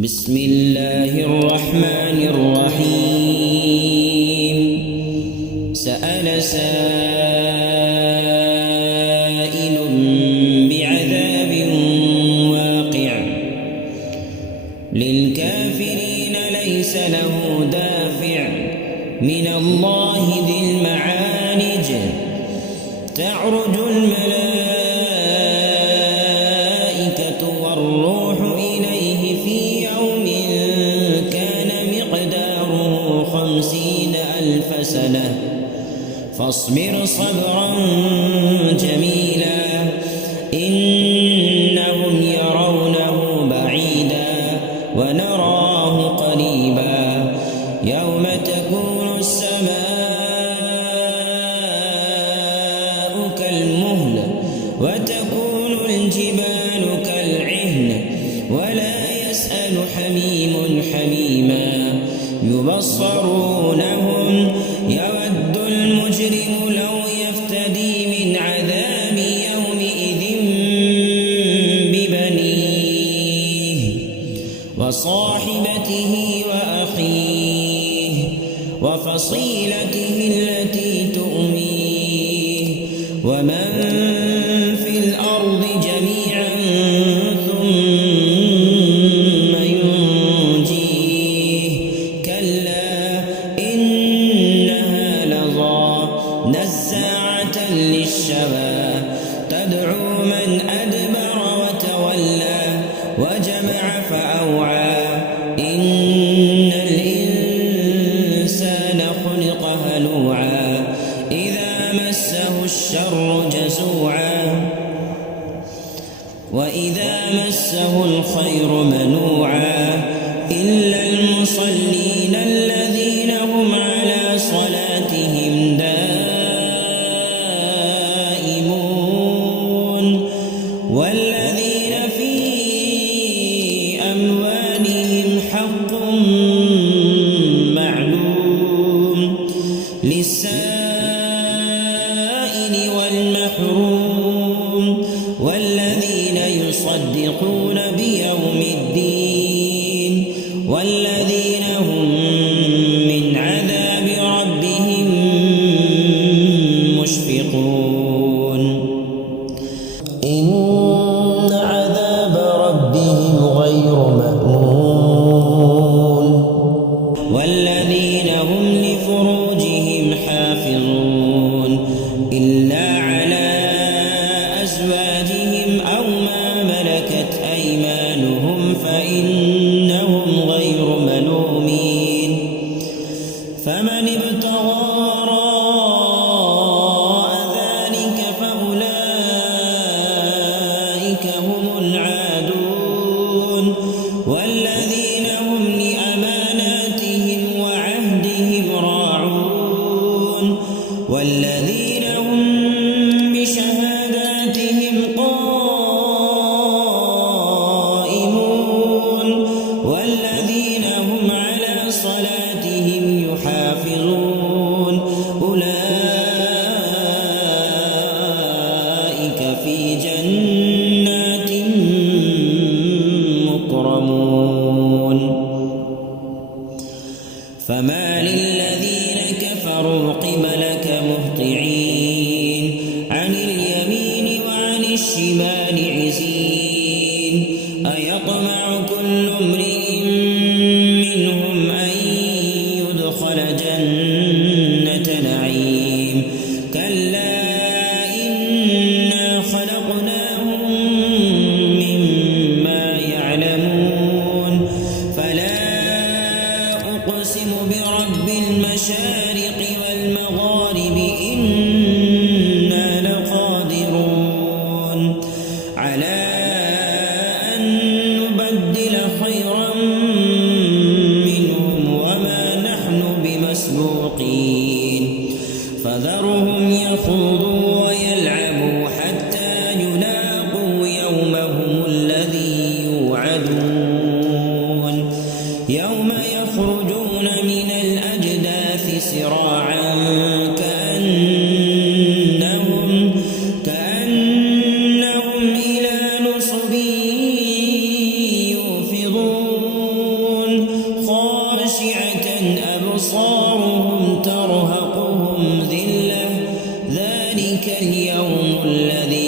بسم الله الرحمن الرحيم. سأل سائل بعذاب واقع للكافرين ليس له دافع من الله ذي المعارج. تعرج الملائكة والروح إليه في يوم كان مقداره 50,000 سنة فاصبر صبرا جميلا إنهم يرونه بعيدا ونراه قريبا يوم تكون السماء كالمهل وتكون الجبال كالعهن ولا يسأل حميم حميما يبصرونهم يود المجرم لو يفتدي من عذاب يومئذ ببنيه وصاحبته وأخيه وفصيلته التي تؤميه ومن في الأرض جميعا ثم ينجيه كلا إنها لظى نزاعة للشوى تدعو من أدبر وتولى وجمع فأوعى إن الإنسان خلق هلوعا إذا مسه الشر جزوعا وإذا مسه الخير منوعا إلا المصلين الذين هم على صلاتهم دائمون والذين في أموالهم حق معلوم للسائل والمحروم والذين يصدقون بيوم الدين والذين هم من عذاب ربهم مشفقون إن عذاب ربهم غير مأمون والذين هم لفروجهم حافظون إلا على أزواجهم أو ما ملكت أيمانهم فإنهم غير ملومين فمن ابتغى وراء ذلك فأولئك هم العادون والذين هم لأماناتهم وعهدهم راعون والذين هم بشهاداتهم قائمون والذين هم على صلاتهم يحافظون أولئك في جنات مكرمون فما للذين كفروا قبلك مهطعين عن اليمين وعن الشمال عزين أيطمع كل امرئ منهم أن يدخل جنة نعيم كلا إنا خلقناهم مما يعلمون فلا أقسم برب المشارق والمغارب إنا لقادرون على أن نبدل خيرا منهم وما نحن بمسبوقين فذرهم يخوضوا ويلعبوا حتى يلاقوا يومهم الذي يوعدون يوم يخرجون من الأجداث سراعا كأنهم إلى نصب يوفضون ترهقهم ذلة ذلك اليوم الذي